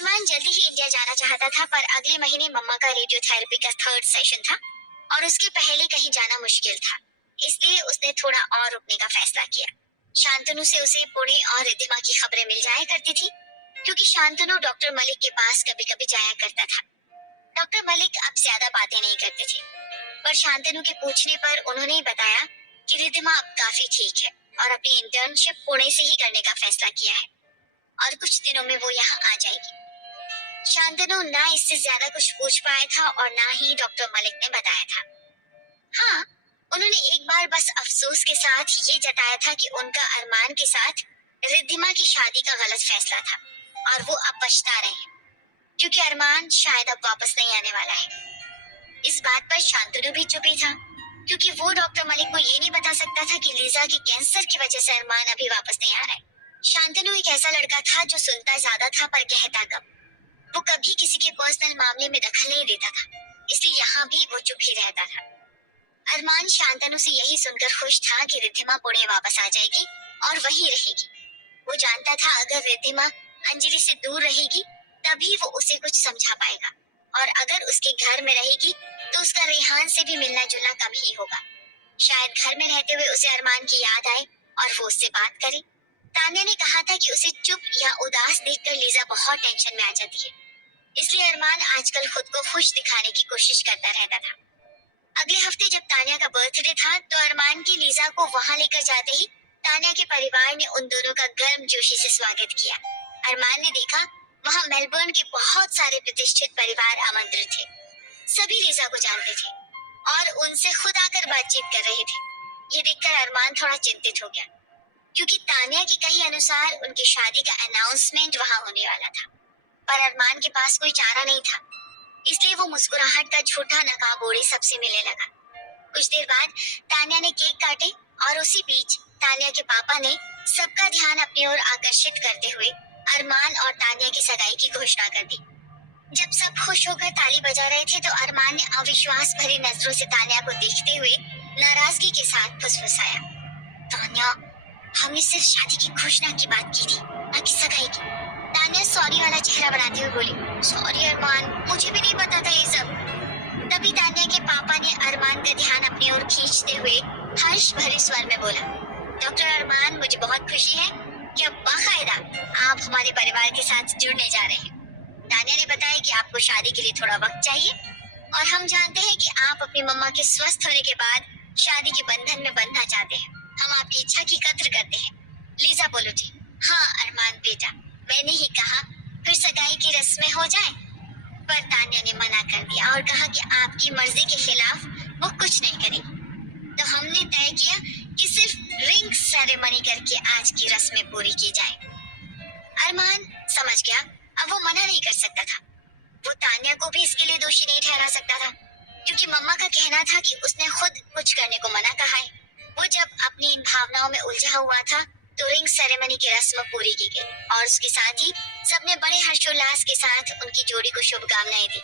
अरमान जल्दी ही इंडिया जाना चाहता था, पर अगले महीने मम्मा का रेडियोथेरेपी का 3rd सेशन था और उसके पहले कहीं जाना मुश्किल था। इसलिए उसने थोड़ा और रुकने का फैसला किया। शांतनु से उसे पुणे और रिद्धिमा की खबरें मिल जाया करती थी, क्योंकि शांतनु डॉक्टर मलिक के पास कभी कभी जाया करता था। डॉक्टर मलिक अब ज्यादा बातें नहीं करते थे, पर शांतनु के पूछने पर उन्होंने ही बताया कि रिद्धिमा अब काफी ठीक है और अपनी इंटर्नशिप पुणे से ही करने का फैसला किया है और कुछ दिनों में वो यहाँ आ जाएगी। शांतनु ना इससे ज्यादा कुछ पूछ पाया था और ना ही डॉक्टर मलिक ने बताया था। हाँ, उन्होंने एक बार बस अफसोस के साथ ये जताया था कि उनका अरमान के साथ रिद्धिमा की शादी का गलत फैसला था और वो अब पछता रहे हैं, क्योंकि अरमान शायद अब वापस नहीं आने वाला है। इस बात पर शांतनु भी चुप ही था, क्योंकि वो डॉक्टर मलिक को ये नहीं बता सकता था कि लीजा के कैंसर की वजह से अरमान अभी वापस नहीं आ रहा है। शांतनु एक ऐसा लड़का था जो सुनता ज्यादा था पर कहता कम। वो कभी किसी के पर्सनल मामले में दखल नहीं देता था, इसलिए यहाँ भी वो चुप ही रहता था। अरमान शांतनु से यही सुनकर खुश था कि रिद्धिमा पुणे वापस आ जाएगी और वहीं रहेगी। वो जानता था अगर रिद्धिमा अंजलि से दूर रहेगी तभी वो उसे कुछ समझा पाएगा, और अगर उसके घर में रहेगी तो उसका रेहान से भी मिलना जुलना कम ही होगा। शायद घर में रहते हुए उसे अरमान की याद आए और वो उससे बात करे। तान्या ने कहा था कि उसे चुप या उदास देखकर लीजा बहुत टेंशन में आ जाती है, इसलिए अरमान आजकल खुद को खुश दिखाने की कोशिश करता रहता था। अगले हफ्ते जब तान्या का बर्थडे था तो अरमान की लीजा को वहां लेकर जाते ही तान्या के परिवार ने उन दोनों का गर्मजोशी से स्वागत किया। अरमान ने देखा वहां मेलबर्न के बहुत सारे प्रतिष्ठित परिवार आमंत्रित थे। सभी लीजा को जानते थे और उनसे खुद आकर बातचीत कर रहे थे। ये देखकर अरमान थोड़ा चिंतित हो गया, क्योंकि तान्या के कहे अनुसार उनकी शादी का अनाउंसमेंट वहां होने वाला था, पर अरमान के पास कोई चारा नहीं था, इसलिए वो मुस्कुराहट का झूठा नकाब ओढ़े सबसे मिलने लगा। कुछ देर बाद तान्या ने केक काटे और उसी बीच तान्या के पापा ने सबका ध्यान अपनी ओर आकर्षित करते हुए अरमान और तान्या की सगाई की घोषणा कर दी। जब सब खुश होकर ताली बजा रहे थे तो अरमान ने अविश्वास भरी नजरों से तान्या को देखते हुए नाराजगी के साथ फुसफुसाया, तान्या, हमने सिर्फ शादी की घोषणा की बात की थी, न कि सगाई की। तान्या सॉरी वाला चेहरा बनाते हुए बोली, सॉरी अरमान, मुझे भी नहीं पता था ये सब। तभी तान्या के पापा ने अरमान का ध्यान अपनी ओर खींचते हुए हर्ष भरे स्वर में बोला, डॉक्टर अरमान, मुझे बहुत खुशी है कि अब बाकायदा आप हमारे परिवार के साथ जुड़ने जा रहे हैं। तान्या ने बताया कि आपको शादी के लिए थोड़ा वक्त चाहिए और हम जानते हैं कि आप अपनी मम्मा के स्वस्थ होने के बाद शादी के बंधन में बंधना चाहते हैं। हम आपकी इच्छा की कद्र करते हैं। लीजा बोल उठी, हाँ अरमान बेटा, मैंने ही कहा फिर सगाई की रस्में हो जाए, पर तान्या ने मना कर दिया और कहा कि आपकी मर्जी के खिलाफ वो कुछ नहीं करेगी। तो हमने तय किया कि सिर्फ रिंग सेरेमनी करके आज की रस्में पूरी की जाए। अरमान समझ गया, अब वो मना नहीं कर सकता था। वो तान्या को भी इसके लिए दोषी नहीं ठहरा सकता था, क्योंकि मम्मा का कहना था कि उसने खुद कुछ करने को मना कहा है। वो जब अपनी इन भावनाओं में उलझा हुआ था तो रिंग सेरेमनी की रस्म पूरी की गई और उसके साथ ही सबने बड़े हर्षोल्लास के साथ उनकी जोड़ी को शुभकामनाएं दी।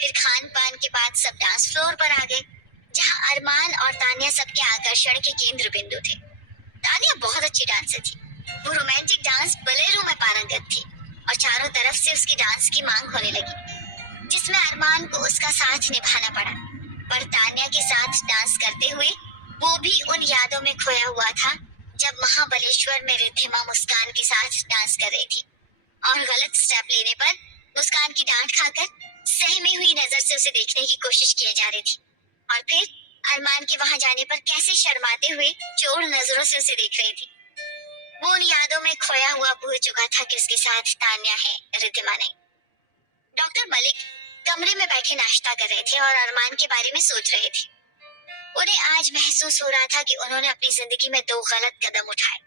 फिर खान पान के बाद सब डांस फ्लोर पर आ गए, जहां अरमान और तान्या सबके आकर्षण के केंद्र बिंदु थे। तान्या बहुत अच्छी डांसर थी। वो रोमांटिक डांस बलेरो में पारंगत थी और चारों तरफ से उसकी डांस की मांग होने लगी, जिसमें अरमान को उसका साथ निभाना पड़ा। पर तान्या के साथ डांस करते हुए वो भी उन यादों में खोया हुआ था जब महाबलेश्वर में रिद्धिमा मुस्कान के साथ डांस कर रही थी और गलत स्टेप लेने पर मुस्कान की डांट खाकर सहमी हुई नजर से उसे देखने की कोशिश की जा रही थी, और फिर अरमान के वहां जाने पर कैसे शर्माते हुए चोर नजरों से उसे देख रही थी। वो उन यादों में खोया हुआ भूल चुका था कि उसके साथ तान्या है, रिद्धिमा नहीं। डॉक्टर मलिक कमरे में बैठे नाश्ता कर रहे थे और अरमान के बारे में सोच रहे थे। उन्हें आज महसूस हो रहा था कि उन्होंने अपनी जिंदगी में 2 गलत कदम उठाए,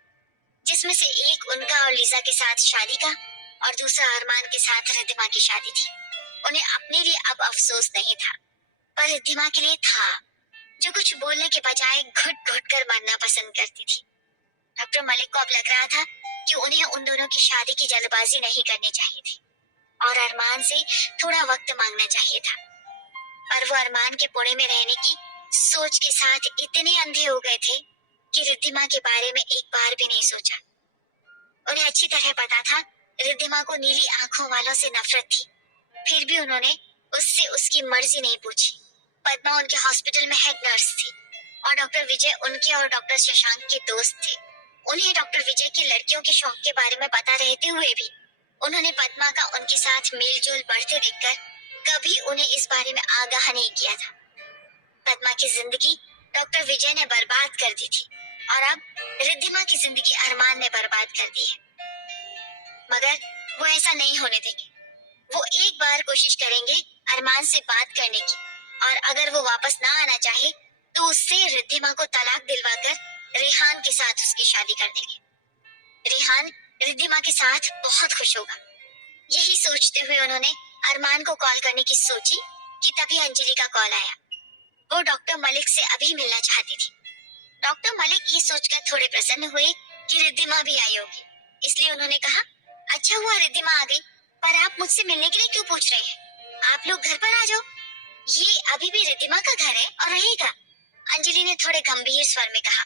जिसमें से एक उनका और लीजा के साथ शादी का और दूसरा अरमान के साथ रिद्धिमा की शादी थी। उन्हें अपने लिए अब अफसोस नहीं था, पर रिद्धिमा के लिए था, जो कुछ बोलने के बजाय घुट घुट कर मरना पसंद करती थी। डॉक्टर मलिक को अब लग रहा था कि उन्हें उन दोनों की शादी की जल्दबाजी नहीं करनी चाहिए थी और अरमान से थोड़ा वक्त मांगना चाहिए था, पर वो अरमान के पुणे में रहने की सोच के साथ इतने अंधे हो गए थे कि रिद्धिमा के बारे में एक बार भी नहीं सोचा। उन्हें अच्छी तरह पता था रिद्धिमा को नीली आंखों वालों से नफरत थी, फिर भी उन्होंने उससे उसकी मर्जी नहीं पूछी। पद्मा उनके हॉस्पिटल में हेड नर्स थी और डॉक्टर विजय उनके और डॉक्टर शशांक के दोस्त थे। उन्हें डॉक्टर विजय की लड़कियों के शौक के बारे में पता रहते हुए भी उन्होंने पद्मा का उनके साथ मेलजोल बढ़ते देखकर कभी उन्हें इस बारे में आगाह नहीं किया था। पद्मा की जिंदगी डॉक्टर विजय ने बर्बाद कर दी थी और अब रिद्धिमा की जिंदगी अरमान ने बर्बाद कर दी है, मगर वो ऐसा नहीं होने देंगे। वो एक बार कोशिश करेंगे अरमान से बात करने की, और अगर वो वापस ना आना चाहे तो उससे रिद्धिमा को तलाक दिलवाकर रेहान के साथ उसकी शादी कर देंगे। रेहान रिद्धिमा के साथ बहुत खुश होगा। यही सोचते हुए उन्होंने अरमान को कॉल करने की सोची कि तभी अंजलि का कॉल आया। वो डॉक्टर मलिक से अभी मिलना चाहती थी। डॉक्टर मलिक ये सोचकर थोड़े प्रसन्न हुए कि रिद्धिमा भी आई होगी, इसलिए उन्होंने कहा, अच्छा हुआ रिद्धिमा आ गई, पर आप मुझसे मिलने के लिए क्यों पूछ रहे हैं? आप लोग घर पर आ जाओ, ये अभी भी रिद्धिमा का घर है और रहेगा। अंजलि ने थोड़े गंभीर स्वर में कहा,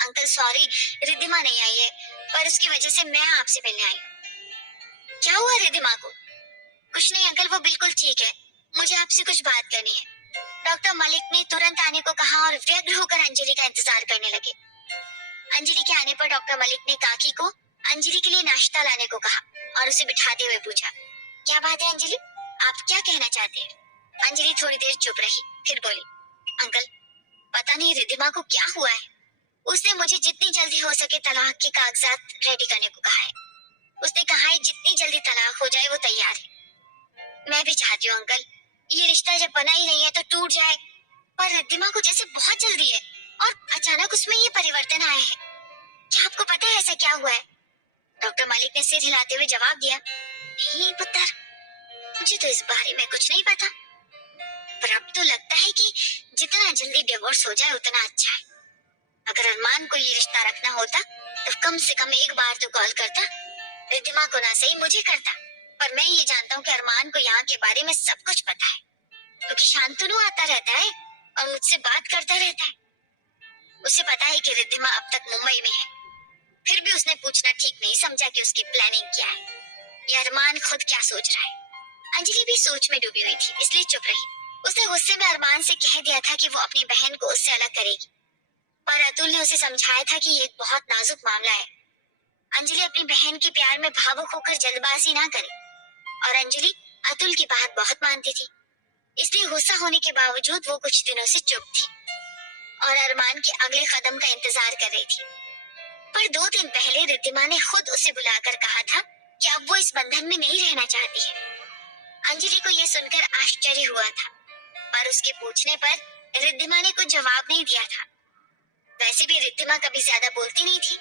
अंकल सॉरी, रिद्धिमा नहीं आई है, पर उसकी वजह से मैं आपसे मिलने आई हूँ। क्या हुआ रिद्धिमा को? कुछ नहीं अंकल, वो बिल्कुल ठीक है, मुझे आपसे कुछ बात करनी है। डॉक्टर मलिक ने तुरंत आने को कहा और व्यग्र होकर अंजलि का इंतजार करने लगे। अंजलि के आने पर डॉक्टर मलिक ने काकी को अंजलि के लिए नाश्ता लाने को कहा और उसे बिठाते हुए पूछा, क्या बात है अंजलि, आप क्या कहना चाहते हैं? अंजलि थोड़ी देर चुप रही, फिर बोली, अंकल पता नहीं रिद्धिमा को क्या हुआ है, उसने मुझे जितनी जल्दी हो सके तलाक के कागजात रेडी करने को कहा है। उसने कहा है जितनी जल्दी तलाक हो जाए वो तैयार है। मैं भी चाहती हूँ अंकल, ये रिश्ता जब बना ही नहीं है तो टूट जाए, पर रिद्धिमा को जैसे बहुत जल्दी है और अचानक उसमें ये परिवर्तन आए हैं। क्या आपको पता है ऐसा क्या हुआ है? डॉक्टर मलिक ने सिर हिलाते हुए जवाब दिया, नहीं पुत्र, मुझे तो इस बारे में कुछ नहीं पता, पर अब तो लगता है कि जितना जल्दी डिवोर्स हो जाए उतना अच्छा है। अगर अरमान को ये रिश्ता रखना होता तो कम से कम एक बार तो कॉल करता, रिद्धिमा को ना सही मुझे करता। पर मैं ये जानता हूँ कि अरमान को यहाँ के बारे में सब कुछ पता है, क्योंकि शांतनु आता रहता है और मुझसे बात करता रहता है। उसे पता है कि रिद्धिमा अब तक मुंबई में है, फिर भी उसने पूछना ठीक नहीं समझा कि उसकी प्लानिंग क्या है, या अरमान खुद क्या सोच रहा है। अंजलि भी सोच में डूबी हुई थी, इसलिए चुप रही। उसने गुस्से में अरमान से कह दिया था कि वो अपनी बहन को उससे अलग करेगी, पर अतुल ने उसे समझाया था कि ये एक बहुत नाजुक मामला है। अंजलि अपनी बहन के प्यार में भावुक होकर जल्दबाजी ना करे, और अंजलि अतुल की बात बहुत मानती थी, इसलिए गुस्सा होने के बावजूद वो कुछ दिनों से चुप थी और अरमान के अगले कदम का इंतजार कर रही थी। पर 2 दिन पहले रिद्धिमा ने खुद उसे बुलाकर कहा था कि अब वो इस बंधन में नहीं रहना चाहती है। अंजलि को यह सुनकर आश्चर्य हुआ था, पर उसके पूछने पर रिद्धिमा ने कुछ जवाब नहीं दिया था। वैसे भी रिद्धिमा कभी ज्यादा बोलती नहीं थी।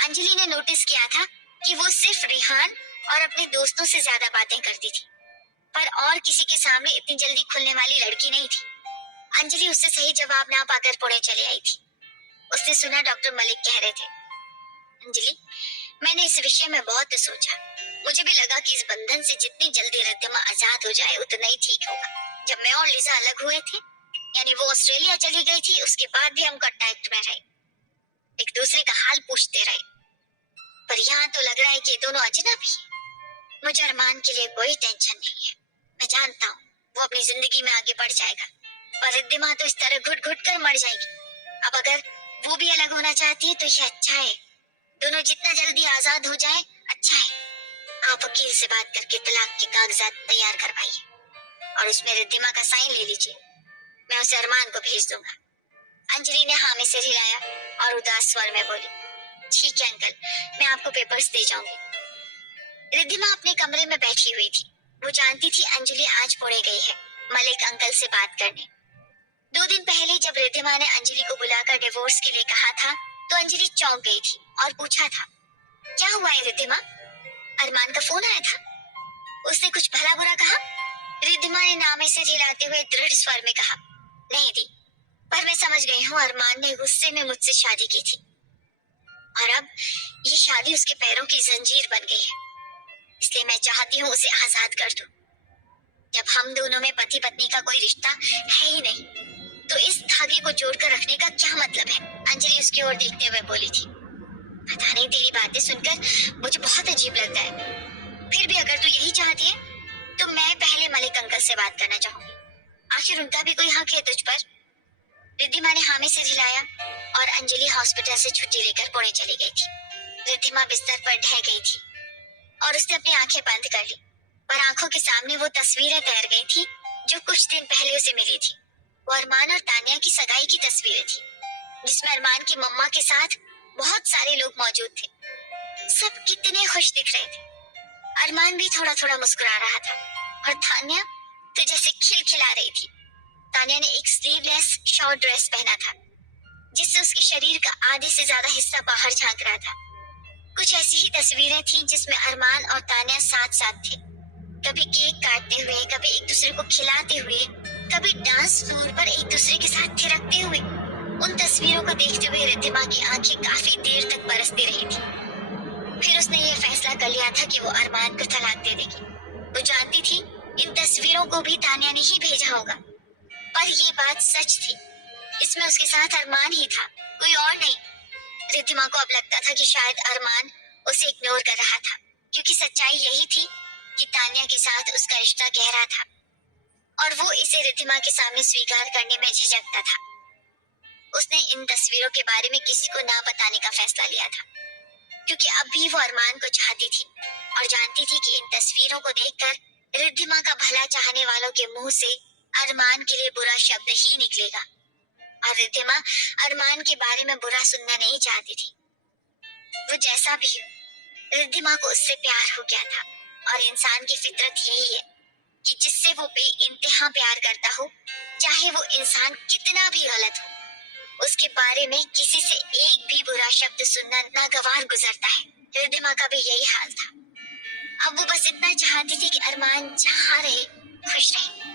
अंजलि ने नोटिस किया था कि वो सिर्फ रेहान और अपने दोस्तों से ज्यादा बातें करती थी, पर और किसी के सामने इतनी जल्दी खुलने वाली लड़की नहीं थी। अंजलि उससे सही जवाब ना पाकर पुणे चली आई थी। उसने सुना डॉक्टर मलिक कह रहे थे, अंजलि मैंने इस विषय में बहुत सोचा, मुझे भी लगा कि इस बंधन से जितनी जल्दी रिद्धिमा आजाद हो जाए उतना ही ठीक होगा। जब मैं और लिजा अलग हुए थे, यानी वो ऑस्ट्रेलिया चली गई थी, उसके बाद भी हम कांटेक्ट में रहे, एक दूसरे का हाल पूछते रहे, पर यहाँ तो लग रहा है कि दोनों अजनबी हैं। मुझे अरमान के लिए कोई टेंशन नहीं है, मैं जानता हूँ वो अपनी जिंदगी में आगे बढ़ जाएगा, पर रिद्धिमा तो इस तरह घुट घुट कर मर जाएगी। अब अगर वो भी अलग होना चाहती है तो ये अच्छा है, दोनों जितना जल्दी आजाद हो जाए अच्छा है। आप वकील से बात करके तलाक के कागजात तैयार करवाइए और उसमें रिद्धिमा का साइन ले लीजिए, मैं उसे अरमान को भेज दूंगा। अंजलि ने हाँ में सिर हिलाया और उदास स्वर में बोली, ठीक है अंकल, मैं आपको पेपर्स दे जाऊंगी। रिद्धिमा अपने कमरे में बैठी हुई थी। वो जानती थी अंजलि आज पुणे गई है मलिक अंकल से बात करने। 2 दिन पहले जब रिद्धिमा ने अंजलि को बुलाकर डिवोर्स के लिए कहा था तो अंजलि चौंक गई थी और पूछा था, क्या हुआ है रिद्धिमा, अरमान का फोन आया था, उसने कुछ भला बुरा कहा? रिद्धिमा ने नामे से हिलाते हुए दृढ़ स्वर में कहा, नहीं दी, पर मैं समझ गई हूँ अरमान ने गुस्से में मुझसे शादी की थी और अब ये शादी उसके पैरों की जंजीर बन गई है, इसलिए मैं चाहती हूँ उसे आजाद कर दूं। जब हम दोनों में पति पत्नी का कोई रिश्ता है ही नहीं तो इस धागे को जोड़कर रखने का क्या मतलब है? अंजलि उसकी ओर देखते हुए बोली थी, पता नहीं तेरी बातें सुनकर मुझे बहुत अजीब लगता है, यही चाहती है तो मैं पहले मलिक अंकल से बात करना चाहूंगी, आखिर उनका भी कोई हक है तुझ पर। रिद्धिमा ने हामी से झिलाया और अंजलि हॉस्पिटल से छुट्टी लेकर पुणे चली गई थी। रिद्धिमा बिस्तर पर ढह गई थी और उसने अपनी आंखें बंद कर ली, पर आंखों के सामने वो तस्वीरें तैर गई थी जो कुछ दिन पहले उसे मिली थी। वो अरमान और तानिया की सगाई की तस्वीरें थी, जिसमें अरमान की मम्मा के साथ बहुत सारे लोग मौजूद थे। सब कितने खुश दिख रहे थे। अरमान भी थोड़ा थोड़ा मुस्कुरा रहा था और तानिया तो जैसे खिलखिला रही थी। तानिया ने एक स्लीवलेस शॉर्ट ड्रेस पहना था, जिससे उसके शरीर का आधे से ज्यादा हिस्सा बाहर झांक रहा था। कुछ ऐसी ही तस्वीरें थीं जिसमें अरमान और तानिया साथ साथ थे, कभी केक काटते हुए, कभी एक दूसरे को खिलाते हुए, कभी डांस फ्लोर पर एक दूसरे के साथ थिरकते हुए। उन तस्वीरों को देखते हुए रिद्धिमा की आंखें काफी देर तक बरसती रही थी। फिर उसने ये फैसला कर लिया था कि वो अरमान को तलाक दे देगी। वो जानती थी इन तस्वीरों को भी तानिया ने ही भेजा होगा, पर ये बात सच थी। इसमें उसके साथ अरमान ही था, कोई और नहीं। रिद्धिमा को अब लगता था कि शायद अरमान उसे इग्नोर कर रहा था, क्योंकि सच्चाई यही थी कि तानिया के साथ उसका रिश्ता गहरा था और वो इसे रिद्धिमा के सामने स्वीकार करने में झिझकता था। उसने इन तस्वीरों के बारे में किसी को ना बताने का फैसला लिया था, क्योंकि अब भी वो अरमान को चाहती थी और जानती थी कि इन तस्वीरों को देखकर रिद्धिमा का भला चाहने वालों के मुंह से अरमान के लिए बुरा शब्द ही निकलेगा, और रिद्धिमा अरमान के बारे में बुरा सुनना नहीं चाहती थी। वो जैसा भी हो, रिद्धिमा को उससे प्यार हो गया था, और इंसान की फितरत यही है कि जिससे वो बेइंतहा प्यार करता हो, चाहे वो इंसान कितना भी गलत हो, उसके बारे में किसी से एक भी बुरा शब्द सुनना नागवार गुजरता है। रिद्धिमा का भी यही हाल था। अब वो बस इतना चाहती थी कि अरमान जहाँ रहे खुश रहे।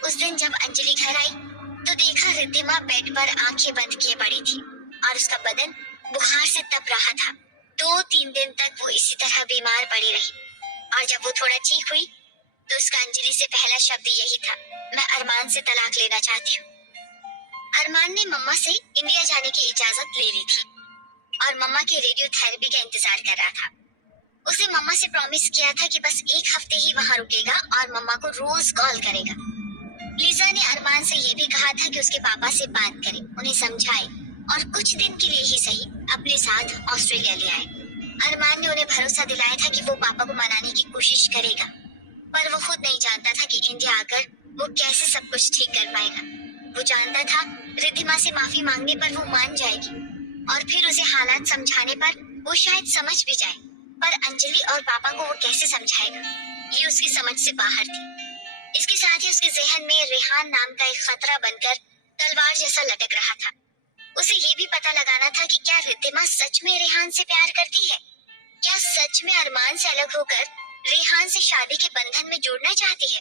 उस दिन जब अंजलि घर आई तो देखा रिद्धिमा बेड पर आंखें बंद किए पड़ी थी और उसका बदन बुखार से तप रहा था। 2-3 दिन तक वो इसी तरह बीमार पड़ी रही, और जब वो थोड़ा ठीक हुई तो उसका अंजलि से पहला शब्द यही था, मैं अरमान से तलाक लेना चाहती हूँ। अरमान ने मम्मा से इंडिया जाने की इजाजत ले ली थी और मम्मा की रेडियोथेरेपी का इंतजार कर रहा था। उसे मम्मा से प्रॉमिस किया था कि बस 1 हफ्ते ही वहाँ रुकेगा और मम्मा को रोज कॉल करेगा। लीजा ने अरमान से ये भी कहा था कि उसके पापा से बात करे, उन्हें समझाए और कुछ दिन के लिए ही सही अपने साथ ऑस्ट्रेलिया ले आए। अरमान ने उन्हें भरोसा दिलाया था कि वो पापा को मनाने की कोशिश करेगा, पर वो खुद नहीं जानता था कि इंडिया आकर वो कैसे सब कुछ ठीक कर पाएगा। वो जानता था रिद्धिमा से माफी मांगने पर वो मान जाएगी और फिर उसे हालात समझाने पर वो शायद समझ भी जाए, पर अंजलि और पापा को वो कैसे समझाएगा, ये उसकी समझ से बाहर थी। इसके साथ ही उसके जहन में रेहान नाम का एक खतरा बनकर तलवार जैसा लटक रहा था। उसे ये भी पता लगाना था कि क्या रिद्धिमा सच में रेहान से प्यार करती है, क्या सच में अरमान से अलग होकर रेहान से शादी के बंधन में जोड़ना चाहती है।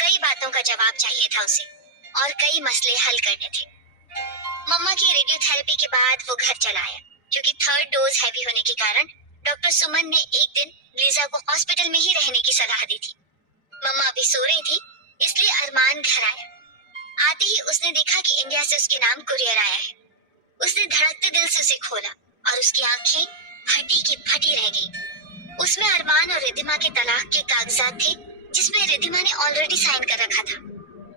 कई बातों का जवाब चाहिए था उसे और कई मसले हल करने थे। मम्मा की रेडियोथेरेपी के बाद वो घर चला आया, क्योंकि 3rd डोज हैवी होने के कारण डॉक्टर सुमन ने एक दिन लीजा को हॉस्पिटल में ही रहने की सलाह दी थी। मम्मा अभी सो रही थी, इसलिए अरमान घर आया। आते ही उसने देखा कि इंडिया से उसके नाम कुरियर आया है। उसने धड़कते दिल से उसे खोला और उसकी आंखें फटी की फटी रह गई। उसमें अरमान और रिद्धिमा के तलाक के कागजात थे, जिसमें रिद्धिमा ने ऑलरेडी साइन कर रखा था।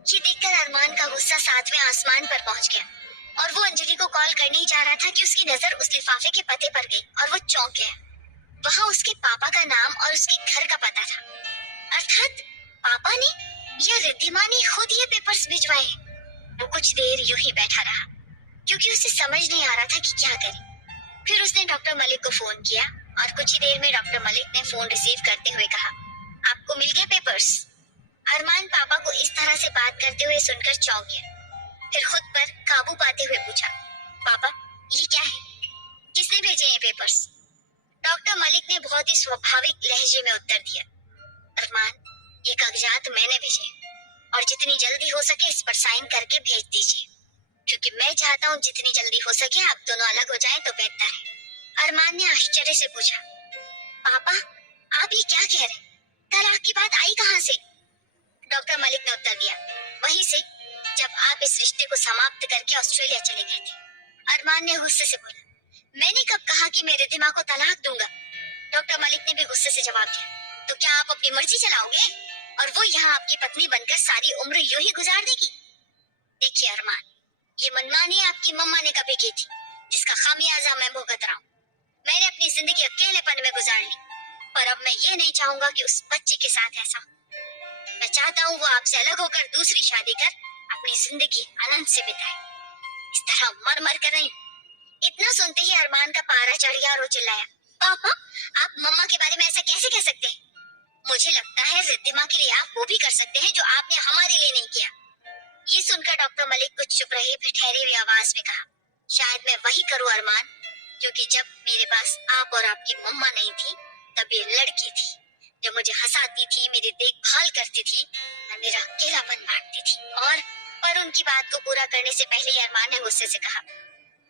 ये देखकर अरमान का गुस्सा 7वें आसमान पर पहुंच गया और वो अंजलि को कॉल करने ही जा रहा था कि उसकी नजर उस लिफाफे के पते पर गई और वो चौंक गया। वहाँ उसके पापा का नाम और उसके घर का पता था, अर्थात पापा ने या रिद्धिमा ने खुद ये पेपर्स भिजवाए। वो कुछ देर यूं ही बैठा रहा, क्योंकि उसे समझ नहीं आ रहा था कि क्या करे। फिर उसने डॉक्टर मलिक को फोन किया और कुछ ही देर में डॉक्टर मलिक ने फोन रिसीव करते हुए कहा, आपको मिल गए पेपर्स। अरमान पापा को इस तरह से बात करते हुए सुनकर चौंक गया, फिर खुद पर काबू पाते हुए पूछा, पापा ये क्या है, किसने भेजे ये पेपर्स। डॉक्टर मलिक ने बहुत ही स्वाभाविक लहजे में उत्तर दिया, अरमान ये कागजात मैंने भेजे और जितनी जल्दी हो सके इस पर साइन करके भेज दीजिए, क्योंकि मैं चाहता हूँ जितनी जल्दी हो सके आप दोनों अलग हो जाएं तो बेहतर है। अरमान ने आश्चर्य से पूछा, पापा आप ये क्या कह रहे हैं, तलाक की बात आई कहाँ से। डॉक्टर मलिक ने उत्तर दिया, वहीं से जब आप इस रिश्ते को समाप्त करके ऑस्ट्रेलिया चले गए थे। अरमान ने गुस्से से बोला, मैंने कब कहा कि मैं रिद्धिमा को तलाक दूंगा। डॉक्टर मलिक ने भी गुस्से से जवाब दिया, तो क्या आप अपनी मर्जी चलाओगे और वो यहाँ आपकी पत्नी बनकर सारी उम्र यूं ही गुजार देगी? देखिए अरमान, ये मनमानी आपकी मम्मा ने कभी की थी, जिसका खामियाजा मैं भुगत रहा हूँ। मैंने अपनी जिंदगी अकेलेपन में गुजार ली, पर अब मैं ये नहीं चाहूंगा कि उस बच्चे के साथ ऐसा हो। मैं चाहता हूँ वो आपसे अलग होकर दूसरी शादी कर अपनी जिंदगी आनंद से बिताए, इस तरह मर मर कर नहीं। इतना सुनते ही अरमान का पारा चढ़ गया और वो चिल्लाया, पापा, आप मम्मा के बारे में ऐसा कैसे कह सकते हैं? मुझे लगता है रिद्धिमा के लिए आप वो भी कर सकते हैं जो आपने हमारे लिए नहीं किया। ये सुनकर डॉक्टर मलिक कुछ चुप रहे, फिर ठहरी हुई आवाज में कहा, शायद मैं वही करूं अरमान, क्योंकि जब मेरे पास आप और आपकी मम्मा नहीं थी, तब ये लड़की थी जो मुझे हंसाती थी, मेरी देखभाल करती थी और मेरा अकेलापन बांटती थी। और पर उनकी बात को पूरा करने से पहले ही अरमान ने गुस्से से कहा,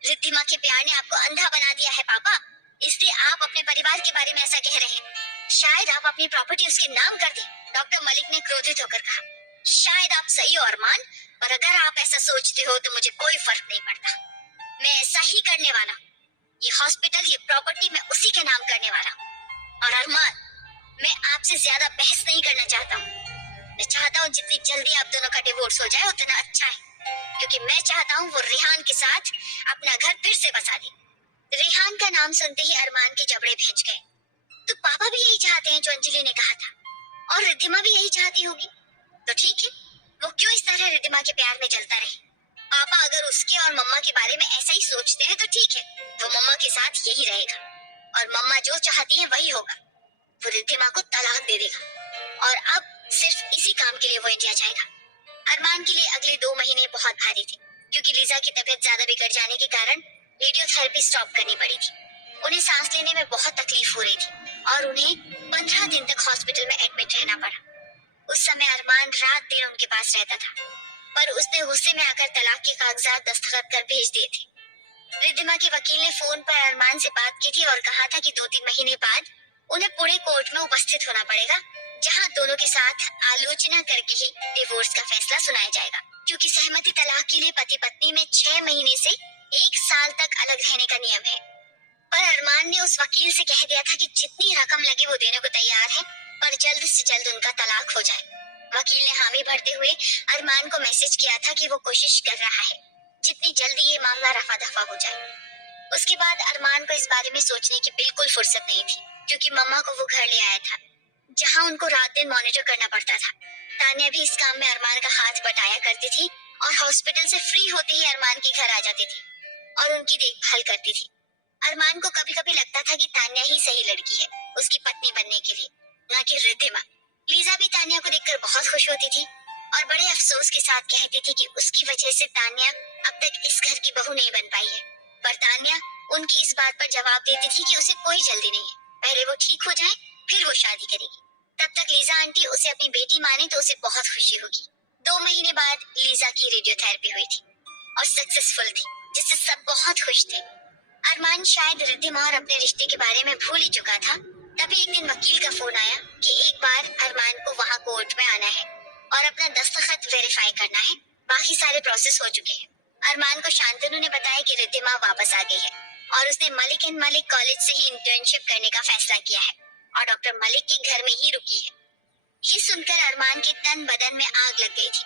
रिद्धिमा के प्यार ने आपको अंधा बना दिया है पापा, इसलिए आप अपने परिवार के बारे में ऐसा कह रहे हैं। शायद आप अपनी प्रॉपर्टी उसके नाम कर दें। डॉक्टर मलिक ने क्रोधित होकर कहा, शायद आप सही हो अरमान, पर अगर आप ऐसा सोचते हो तो मुझे कोई फर्क नहीं पड़ता। मैं ऐसा ही करने वाला हूँ। ये हॉस्पिटल, ये प्रॉपर्टी मैं उसी के नाम करने वाला हूँ। और अरमान, मैं आपसे ज्यादा बहस नहीं करना चाहता हूँ। मैं चाहता हूँ जितनी जल्दी आप दोनों का डिवोर्स हो जाए उतना अच्छा है, क्योंकि मैं चाहता हूँ वो रेहान के साथ अपना घर फिर से बसा दे। रेहान का नाम सुनते ही अरमान के जबड़े भिंच गए। तो पापा भी यही चाहते हैं जो अंजलि ने कहा था, और रिद्धिमा भी यही चाहती होगी। तो ठीक है, वो क्यों इस तरह रिद्धिमा के प्यार में जलता रहे? पापा अगर उसके और मम्मा के बारे में ऐसा ही सोचते हैं तो ठीक है, वो मम्मा के साथ यही रहेगा, और मम्मा जो चाहती है वही होगा। वो रिद्धिमा को तलाक दे देगा, और अब सिर्फ इसी काम के लिए वो इंडिया जाएगा। अरमान के लिए अगले 2 महीने बहुत भारी थे, क्योंकि लीजा की तबीयत ज्यादा बिगड़ जाने के कारण रेडियोथेरेपी स्टॉप करनी पड़ी थी। उन्हें सांस लेने में बहुत तकलीफ हो रही थी और उन्हें 15 दिन तक हॉस्पिटल में एडमिट रहना पड़ा। उस समय अरमान रात दिन उनके पास रहता था, पर उसने गुस्से में आकर तलाक के कागजात दस्तखत कर भेज दिए थे। रिद्धिमा के वकील ने फोन पर अरमान से बात की थी और कहा था कि 2-3 महीने बाद उन्हें पुणे कोर्ट में उपस्थित होना पड़ेगा, जहां दोनों के साथ आलोचना करके ही डिवोर्स का फैसला सुनाया जाएगा, क्योंकि सहमति तलाक के लिए पति पत्नी में 6 महीने से 1 साल तक अलग रहने का नियम है। पर अरमान ने उस वकील से कह दिया था कि जितनी रकम लगे वो देने को तैयार है, पर जल्द से जल्द उनका तलाक हो जाए। वकील ने हामी भरते हुए अरमान को मैसेज किया था कि वो कोशिश कर रहा है जितनी जल्दी ये मामला रफा दफा हो जाए। उसके बाद अरमान को इस बारे में सोचने की बिल्कुल फुर्सत नहीं थी, क्योंकि मम्मा को वो घर ले आया था जहां उनको रात दिन मॉनिटर करना पड़ता था। तान्या भी इस काम में अरमान का हाथ बटाया करती थी और हॉस्पिटल से फ्री होते ही अरमान के घर आ जाती थी और उनकी देखभाल करती थी। अरमान को कभी कभी लगता था कि तान्या ही सही लड़की है उसकी पत्नी बनने के लिए, न कि रिद्धिमा। लीजा भी तान्या को देखकर बहुत खुश होती थी और बड़े अफसोस के साथ कहती थी कि उसकी वजह से तान्या अब तक इस घर की बहू नहीं बन पाई है। पर तान्या उनकी इस बात पर जवाब देती थी कि उसे कोई जल्दी नहीं है, पहले वो ठीक हो जाए फिर वो शादी करेगी। तब तक लीजा आंटी उसे अपनी बेटी माने तो उसे बहुत खुशी होगी। 2 महीने बाद लीजा की रेडियोथेरेपी हुई थी और सक्सेसफुल थी, जिससे सब बहुत खुश थे। अरमान शायद रिद्धिमा और अपने रिश्ते के बारे में भूल ही चुका था। तभी एक दिन वकील का फोन आया कि एक बार अरमान को वहाँ कोर्ट में आना है और अपना दस्तखत वेरीफाई करना है, बाकी सारे प्रोसेस हो चुके हैं। अरमान को शांतनु ने बताया कि रिद्धिमा वापस आ गई है और उसने मलिक एंड मलिक कॉलेज से ही इंटर्नशिप करने का फैसला किया है और डॉक्टर मलिक के घर में ही रुकी है। ये सुनकर अरमान के तन बदन में आग लग गई थी।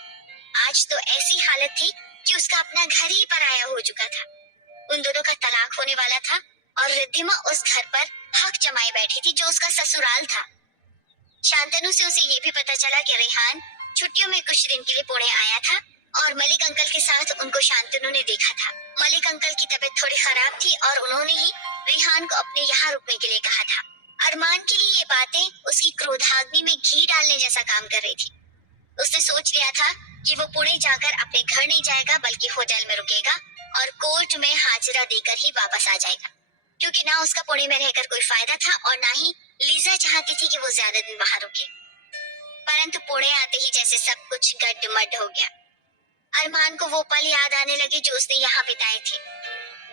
आज तो ऐसी हालत थी कि उसका अपना घर ही पराया हो चुका था। उन दोनों का तलाक होने वाला था और रिद्धिमा उस घर पर हक जमाए बैठी थी जो उसका ससुराल था। शांतनु से उसे ये भी पता चला कि रेहान छुट्टियों में कुछ दिन के लिए पुणे आया था और मलिक अंकल के साथ उनको शांतनु ने देखा था। मलिक अंकल की तबीयत थोड़ी खराब थी और उन्होंने ही रेहान को अपने यहाँ रुकने के लिए कहा था। अरमान के लिए ये बातें उसकी क्रोधाग्नि में घी डालने जैसा काम कर रही थी। उसने सोच लिया था कि वो पुणे जाकर अपने घर नहीं जाएगा बल्कि होटल में रुकेगा और कोर्ट में हाजिरा देकर ही वापस आ जाएगा, क्योंकि ना उसका पुणे में रहकर कोई फायदा था और ना ही लीजा चाहती थी कि वो ज्यादा दिन बाहर रुके। परंतु पुणे आते ही जैसे सब कुछ गड्ड-मड्ड हो गया। अरमान को वो पल याद आने लगे जो उसने यहाँ बिताए थे,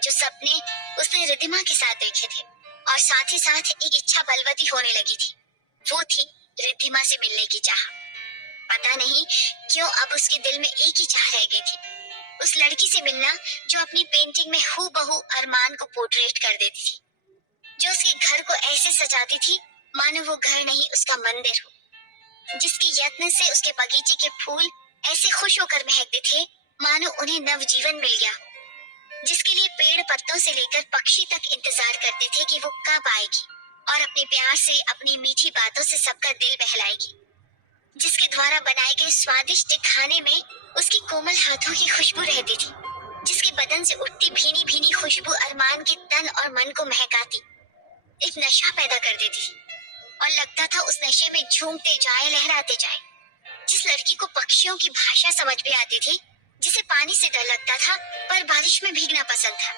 जो सपने उसने रिद्धिमा के साथ देखे थे, और साथ ही साथ एक इच्छा बलवती होने लगी थी। वो थी रिद्धिमा से मिलने की चाह। पता नहीं क्यों अब उसके दिल में एक ही चाह रह गई थी, उस लड़की से मिलना जो अपनी पेंटिंग में हूबहू अरमान को पोर्ट्रेट कर देती थी, जो उसके घर को ऐसे सजाती थी मानो वो घर नहीं उसका मंदिर हो, जिसके यत्न से उसके बगीचे के फूल ऐसे खुश होकर महकते थे मानो उन्हें नवजीवन मिल गया, जिसके लिए पेड़ पत्तों से लेकर पक्षी तक इंतजार करते थे कि वो कब आएगी और अपने प्यार से, अपनी मीठी बातों से सबका दिल बहलाएगी, जिसके द्वारा बनाए गए स्वादिष्ट खाने में उसकी कोमल हाथों की खुशबू रहती थी, जिसके बदन से उठती भीनी भीनी खुशबू अरमान के तन और मन को महकाती, एक नशा पैदा कर देती थी और लगता था उस नशे में झूमते जाए, लहराते जाए। जिस लड़की को पक्षियों की भाषा समझ भी आती थी, जिसे पानी से डर लगता था पर बारिश में भीगना पसंद था,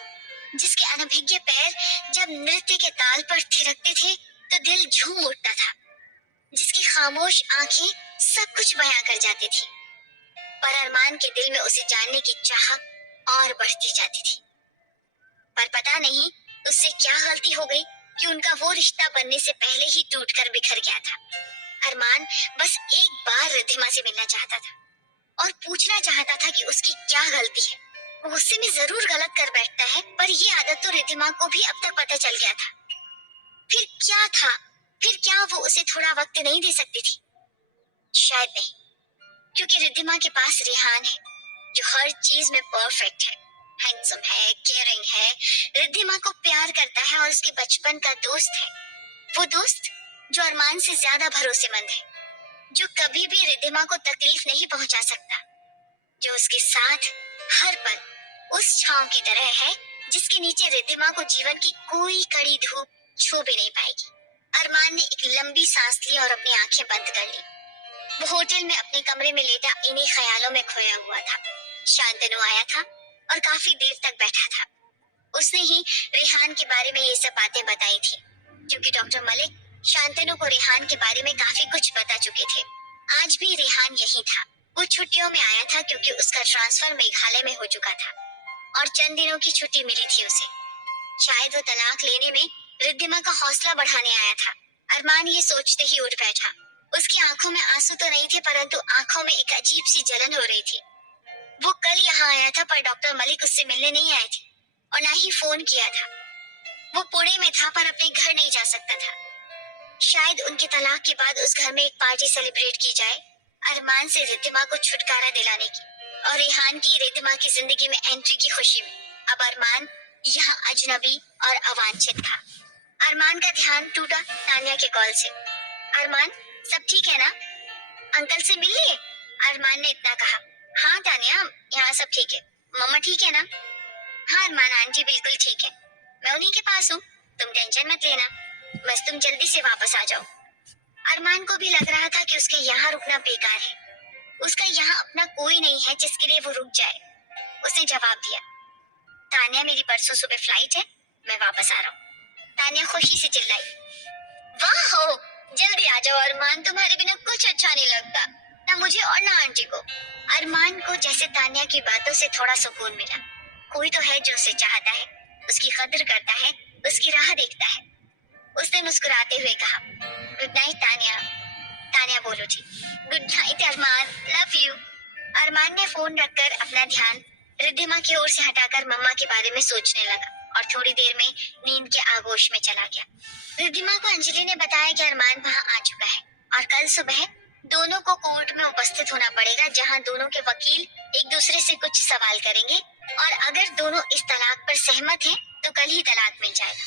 जिसके अनभिज्ञ पैर जब नृत्य के ताल पर थिरकते थे तो दिल झूम उठता था, जिसकी खामोश आंखें सब कुछ बयां कर जाती थी, पर अरमान के दिल में उसे जानने की चाह और बढ़ती जाती थी। पर पता नहीं उससे क्या गलती हो गई कि उनका वो रिश्ता बनने से पहले ही टूटकर बिखर गया था। अरमान बस एक बार रिद्धिमा से मिलना चाहता था और पूछना चाहता था कि उसकी क्या गलती है। वो गुस्से में जरूर गलत कर बैठता है, पर ये आदत तो रिद्धिमा को भी अब तक पता चल गया था। फिर क्या था? फिर क्या वो उसे थोड़ा वक्त नहीं दे सकती थी? शायद नहीं, क्योंकि रिद्धिमा के पास रेहान है, जो हर चीज में परफेक्ट है, हैंडसम है, केयरिंग है, रिद्धिमा को प्यार करता है और उसके बचपन का दोस्त है। वो दोस्त जो अरमान से ज्यादा भरोसेमंद है, जो कभी भी रिद्धिमा को तकलीफ नहीं पहुंचा सकता, जो उसके साथ हर पल उस छांव की तरह है जिसके नीचे रिद्धिमा को जीवन की कोई कड़ी धूप छू भी नहीं पाएगी। अरमान ने एक लंबी सांस ली और अपनी आंखें बंद कर ली। वो होटल में अपने कमरे में लेटा इन्हीं ख्यालों में खोया हुआ था। शांतनु आया था और काफी देर तक बैठा था। उसने ही रेहान के बारे में ये सब बातें बताई थी, क्योंकि डॉक्टर मलिक शांतनु को रेहान के बारे में काफी कुछ बता चुके थे। आज भी रेहान यही था। वो छुट्टियों में आया था क्योंकि उसका ट्रांसफर मेघालय में हो चुका था और चंद दिनों की छुट्टी मिली थी उसे। शायद वो तलाक लेने में रिद्धिमा का हौसला बढ़ाने आया था। अरमान ये सोचते ही उठ बैठा। उसकी आंखों में आंसू तो नहीं थे, परंतु आंखों में एक अजीब सी जलन हो रही थी। वो कल यहाँ आया था, पर डॉक्टर मलिक उससे मिलने नहीं आए थे और ना ही फोन किया था। वो पुणे में था, पर अपने घर नहीं जा सकता था। शायद उनके तलाक के बाद उस घर में एक पार्टी सेलिब्रेट की जाए, अरमान से रिद्धिमा को छुटकारा दिलाने की और रेहान की रिद्धिमा की जिंदगी में एंट्री की खुशी में। अब अरमान यहाँ अजनबी और अवांछित था। अरमान का ध्यान टूटा तानिया के कॉल से। अरमान, सब ठीक है ना? अंकल से मिल लिए? अरमान ने इतना कहा। हाँ तानिया, यहाँ सब ठीक है। मम्मा ठीक है ना? हाँ अरमान, आंटी बिल्कुल ठीक है। मैं उन्हीं के पास हूँ, तुम टेंशन मत लेना, बस तुम जल्दी से वापस आ जाओ। अरमान को भी लग रहा था कि उसके यहाँ रुकना बेकार है। उसका यहाँ अपना कोई नहीं है जिसके लिए वो रुक जाए। उसने जवाब दिया, तानिया मेरी परसों सुबह फ्लाइट है, मैं वापस आ रहा हूँ। तानिया खुशी से चिल्लाई, वाह हो, जल्दी आ जाओ अरमान, तुम्हारे बिना कुछ अच्छा नहीं लगता, ना मुझे और ना आंटी को। अरमान को जैसे तानिया की बातों से थोड़ा सुकून मिला। कोई तो है जो उसे चाहता है, उसकी कदर करता है, उसकी राह देखता है। उसने मुस्कुराते हुए कहा, गुड नाइट तानिया। तानिया बोल उठी, good night Armaan, love you. Armaan ने फोन रखकर अपना ध्यान रिद्धिमा की ओर से हटाकर मम्मा के बारे में सोचने लगा और थोड़ी देर में नींद के आगोश में चला गया। रिद्धिमा को अंजलि ने बताया कि अरमान वहां आ चुका है और कल सुबह दोनों को कोर्ट में उपस्थित होना पड़ेगा, जहां दोनों के वकील एक दूसरे से कुछ सवाल करेंगे और अगर दोनों इस तलाक पर सहमत हैं तो कल ही तलाक मिल जाएगा।